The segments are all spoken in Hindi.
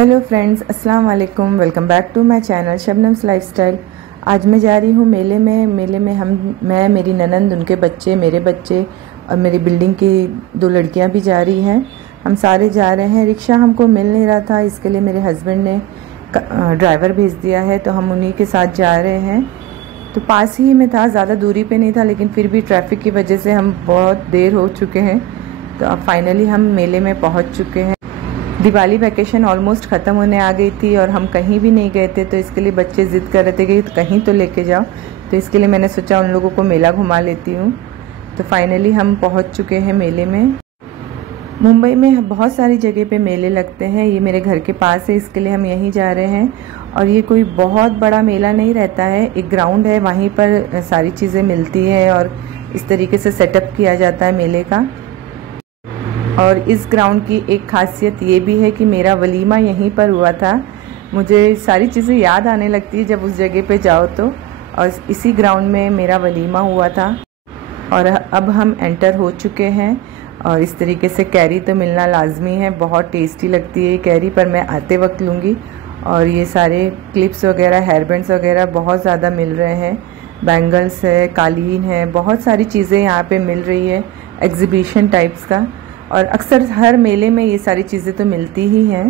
हेलो फ्रेंड्स, अस्सलाम वालेकुम। Welcome back to my channel Shabnam's lifestyle. आज मैं जा रही हूँ मेले में मैं, मेरी ननंद, उनके बच्चे, मेरे बच्चे और मेरी बिल्डिंग की 2 लड़कियाँ भी जा रही हैं। हम सारे जा रहे हैं। रिक्शा हमको मिल नहीं रहा था, इसके लिए मेरे हस्बैंड ने ड्राइवर भेज दिया है, तो हम उन्हीं के साथ जा रहे हैं। तो पास ही में था, ज़्यादा दूरी पे नहीं था, लेकिन फिर भी ट्रैफिक की वजह से हम बहुत देर हो चुके हैं। तो अब फाइनली हम मेले में पहुँच चुके हैं। दिवाली वैकेशन ऑलमोस्ट ख़त्म होने आ गई थी और हम कहीं भी नहीं गए थे, तो इसके लिए बच्चे ज़िद कर रहे थे कि कहीं तो लेके जाओ। तो इसके लिए मैंने सोचा उन लोगों को मेला घुमा लेती हूँ। तो फाइनली हम पहुँच चुके हैं मेले में। मुंबई में बहुत सारी जगह पे मेले लगते हैं, ये मेरे घर के पास है, इसके लिए हम यहीं जा रहे हैं। और ये कोई बहुत बड़ा मेला नहीं रहता है, एक ग्राउंड है, वहीं पर सारी चीज़ें मिलती है और इस तरीके से सेटअप किया जाता है मेले का। और इस ग्राउंड की एक खासियत ये भी है कि मेरा वलीमा यहीं पर हुआ था। मुझे सारी चीज़ें याद आने लगती है जब उस जगह पे जाओ तो। और इसी ग्राउंड में मेरा वलीमा हुआ था। और अब हम एंटर हो चुके हैं। और इस तरीके से कैरी तो मिलना लाजमी है, बहुत टेस्टी लगती है ये कैरी, पर मैं आते वक्त लूँगी। और ये सारे क्लिप्स वगैरह, हेयर बैंड्स वगैरह बहुत ज़्यादा मिल रहे हैं। बैंगल्स है, कालीन है, बहुत सारी चीज़ें यहाँ पे मिल रही है, एग्जीबिशन टाइप्स का। और अक्सर हर मेले में ये सारी चीज़ें तो मिलती ही हैं।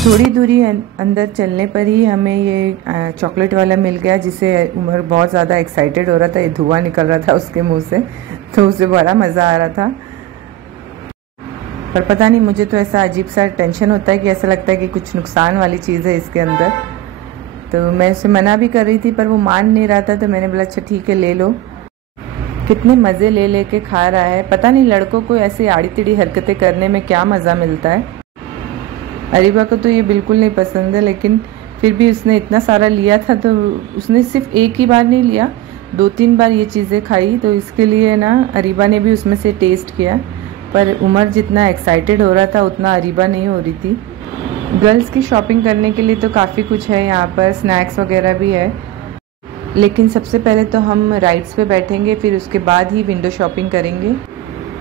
थोड़ी दूरी अंदर चलने पर ही हमें ये चॉकलेट वाला मिल गया, जिसे उमर बहुत ज़्यादा एक्साइटेड हो रहा था। ये धुआं निकल रहा था उसके मुंह से, तो उसे बड़ा मज़ा आ रहा था। पर पता नहीं, मुझे तो ऐसा अजीब सा टेंशन होता है कि ऐसा लगता है कि कुछ नुकसान वाली चीज़ है इसके अंदर। तो मैं उसे मना भी कर रही थी, पर वो मान नहीं रहा था। तो मैंने बोला अच्छा ठीक है, ले लो। कितने मज़े ले के खा रहा है। पता नहीं लड़कों को ऐसी आड़ी टिड़ी हरकतें करने में क्या मज़ा मिलता है। अरीबा को तो ये बिल्कुल नहीं पसंद है, लेकिन फिर भी उसने इतना सारा लिया था, तो उसने सिर्फ एक ही बार नहीं लिया, 2-3 बार ये चीज़ें खाई। तो इसके लिए ना अरीबा ने भी उसमें से टेस्ट किया। पर उमर जितना एक्साइटेड हो रहा था उतना अरीबा नहीं हो रही थी। गर्ल्स की शॉपिंग करने के लिए तो काफ़ी कुछ है यहाँ पर, स्नैक्स वगैरह भी है। लेकिन सबसे पहले तो हम राइड्स पे बैठेंगे, फिर उसके बाद ही विंडो शॉपिंग करेंगे।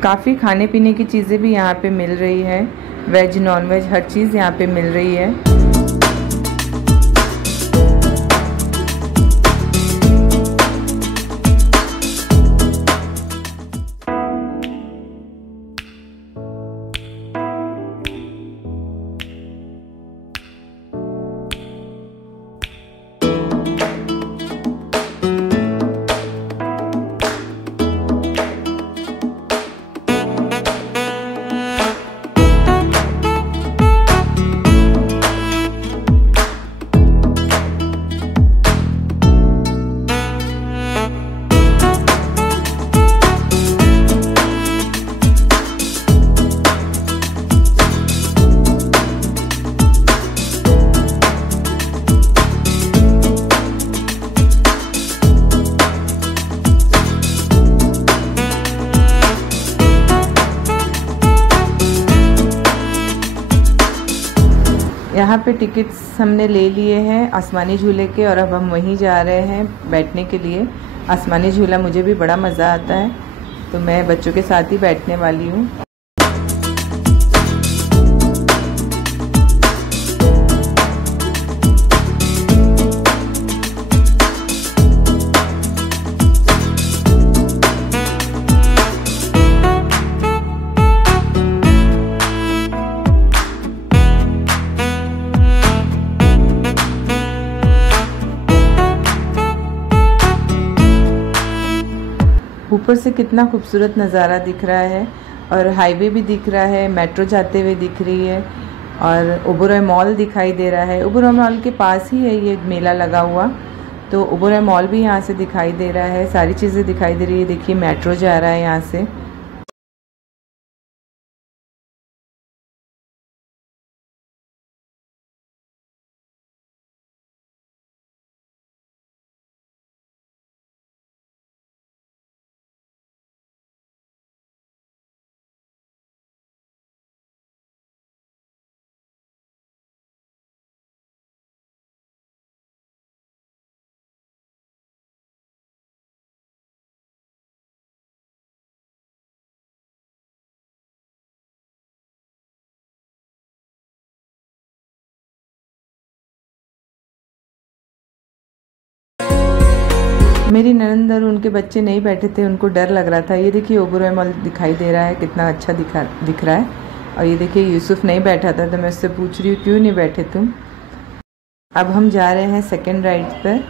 काफ़ी खाने पीने की चीज़ें भी यहाँ पे मिल रही है, वेज नॉन वेज हर चीज़ यहाँ पे मिल रही है। यहाँ पे टिकट्स हमने ले लिए हैं आसमानी झूले के, और अब हम वहीं जा रहे हैं बैठने के लिए। आसमानी झूला मुझे भी बड़ा मज़ा आता है, तो मैं बच्चों के साथ ही बैठने वाली हूँ। ऊपर से कितना खूबसूरत नज़ारा दिख रहा है, और हाईवे भी दिख रहा है, मेट्रो जाते हुए दिख रही है, और ओबेरॉय मॉल दिखाई दे रहा है। ओबेरॉय मॉल के पास ही है ये मेला लगा हुआ, तो ओबेरॉय मॉल भी यहाँ से दिखाई दे रहा है, सारी चीज़ें दिखाई दे रही है। देखिए मेट्रो जा रहा है यहाँ से। मेरी ननंद और उनके बच्चे नहीं बैठे थे, उनको डर लग रहा था। ये देखिए ओबेरॉय मॉल दिखाई दे रहा है, कितना अच्छा दिख रहा है। और ये देखिए यूसुफ नहीं बैठा था, तो मैं उससे पूछ रही हूँ क्यों नहीं बैठे तुम। अब हम जा रहे हैं सेकंड राइड पर।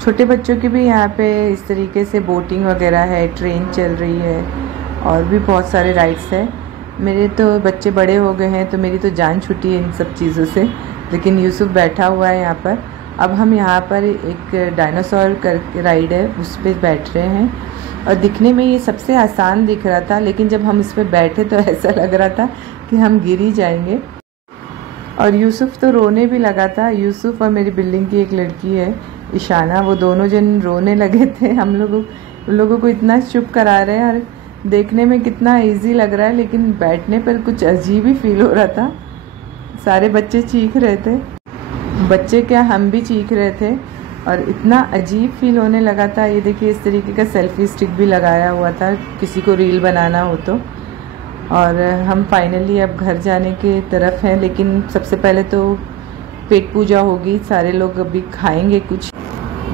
छोटे बच्चों की भी यहाँ पे इस तरीके से बोटिंग वगैरह है, ट्रेन चल रही है, और भी बहुत सारे राइड्स है। मेरे तो बच्चे बड़े हो गए हैं, तो मेरी तो जान छूटी है इन सब चीज़ों से, लेकिन यूसुफ बैठा हुआ है यहाँ पर। अब हम यहाँ पर एक डायनासोर कर राइड है, उस पर बैठ रहे हैं, और दिखने में ये सबसे आसान दिख रहा था, लेकिन जब हम इस पर बैठे तो ऐसा लग रहा था कि हम गिर ही जाएंगे। और यूसुफ तो रोने भी लगा था। यूसुफ और मेरी बिल्डिंग की एक लड़की है ईशाना, वो दोनों जन रोने लगे थे। हम लोगों को इतना चुप करा रहे हैं, और देखने में कितना इजी लग रहा है, लेकिन बैठने पर कुछ अजीब ही फील हो रहा था। सारे बच्चे चीख रहे थे, बच्चे क्या हम भी चीख रहे थे, और इतना अजीब फील होने लगा था। ये देखिए इस तरीके का सेल्फी स्टिक भी लगाया हुआ था, किसी को रील बनाना हो तो। और हम फाइनली अब घर जाने की तरफ हैं, लेकिन सबसे पहले तो पेट पूजा होगी। सारे लोग अभी खाएंगे कुछ,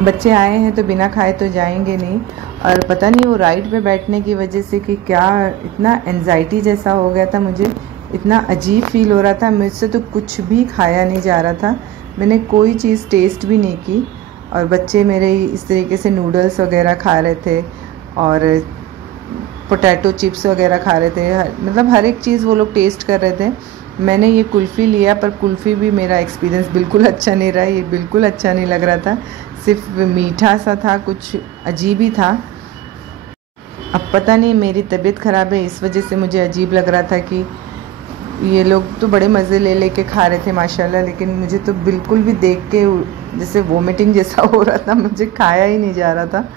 बच्चे आए हैं तो बिना खाए तो जाएंगे नहीं। और पता नहीं वो राइड पे बैठने की वजह से कि क्या इतना एंजाइटी जैसा हो गया था, मुझे इतना अजीब फील हो रहा था। मुझसे तो कुछ भी खाया नहीं जा रहा था, मैंने कोई चीज़ टेस्ट भी नहीं की। और बच्चे मेरे इस तरीके से नूडल्स वगैरह खा रहे थे, और पोटैटो चिप्स वगैरह खा रहे थे, मतलब हर एक चीज़ वो लोग टेस्ट कर रहे थे। मैंने ये कुल्फ़ी लिया, पर कुल्फ़ी भी मेरा एक्सपीरियंस बिल्कुल अच्छा नहीं रहा। ये बिल्कुल अच्छा नहीं लग रहा था, सिर्फ मीठा सा था, कुछ अजीब ही था। अब पता नहीं मेरी तबीयत ख़राब है, इस वजह से मुझे अजीब लग रहा था कि ये लोग तो बड़े मज़े ले के खा रहे थे माशाल्लाह, लेकिन मुझे तो बिल्कुल भी देख के जैसे वोमिटिंग जैसा हो रहा था, मुझे खाया ही नहीं जा रहा था।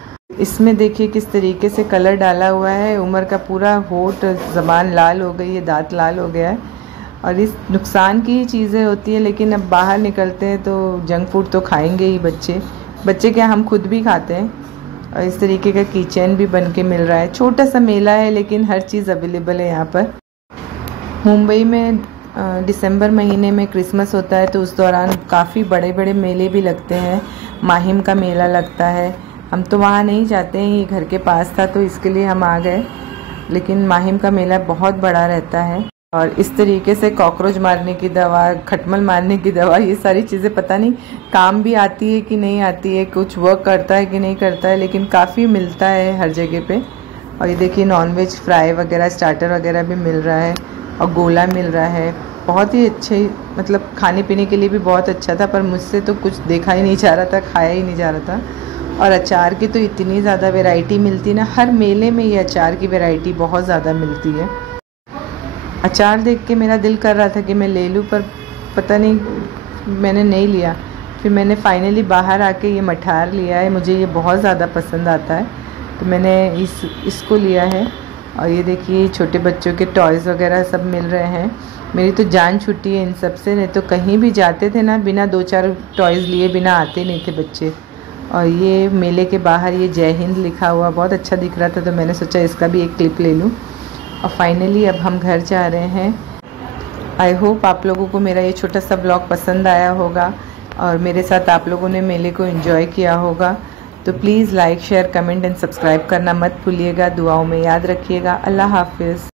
इसमें देखिए किस तरीके से कलर डाला हुआ है। उमर का पूरा होठ, ज़बान लाल हो गई है, दांत लाल हो गया है, और इस नुकसान की ही चीज़ें होती हैं। लेकिन अब बाहर निकलते हैं तो जंक फूड तो खाएंगे ही बच्चे क्या, हम खुद भी खाते हैं। और इस तरीके का किचन भी बन के मिल रहा है। छोटा सा मेला है, लेकिन हर चीज़ अवेलेबल है यहाँ पर। मुंबई में दिसंबर महीने में क्रिसमस होता है, तो उस दौरान काफ़ी बड़े बड़े मेले भी लगते हैं। माहिम का मेला लगता है, हम तो वहाँ नहीं जाते हैं, ये घर के पास था तो इसके लिए हम आ गए, लेकिन माहिम का मेला बहुत बड़ा रहता है। और इस तरीके से कॉकरोच मारने की दवा, खटमल मारने की दवा, ये सारी चीज़ें पता नहीं काम भी आती है कि नहीं आती है, कुछ वर्क करता है कि नहीं करता है, लेकिन काफ़ी मिलता है हर जगह पे। और ये देखिए नॉनवेज फ्राई वगैरह, स्टार्टर वगैरह भी मिल रहा है और गोला मिल रहा है। बहुत ही अच्छे, मतलब खाने पीने के लिए भी बहुत अच्छा था, पर मुझसे तो कुछ देखा ही नहीं जा रहा था, खाया ही नहीं जा रहा था। और अचार की तो इतनी ज़्यादा वैरायटी मिलती ना, हर मेले में ये अचार की वैरायटी बहुत ज़्यादा मिलती है। अचार देख के मेरा दिल कर रहा था कि मैं ले लूँ, पर पता नहीं मैंने नहीं लिया। फिर मैंने फाइनली बाहर आके ये मठार लिया है, मुझे ये बहुत ज़्यादा पसंद आता है तो मैंने इसको लिया है। और ये देखिए छोटे बच्चों के टॉयज़ वगैरह सब मिल रहे हैं। मेरी तो जान छुट्टी है इन सब से, नहीं तो कहीं भी जाते थे ना, बिना 2-4 टॉयज़ लिए बिना आते नहीं थे बच्चे। और ये मेले के बाहर ये जय हिंद लिखा हुआ बहुत अच्छा दिख रहा था, तो मैंने सोचा इसका भी एक क्लिप ले लूँ। और फाइनली अब हम घर जा रहे हैं। आई होप आप लोगों को मेरा ये छोटा सा ब्लॉग पसंद आया होगा और मेरे साथ आप लोगों ने मेले को एंजॉय किया होगा। तो please like, share, comment and subscribe करना मत भूलिएगा। दुआओं में याद रखिएगा। अल्लाह हाफिज़।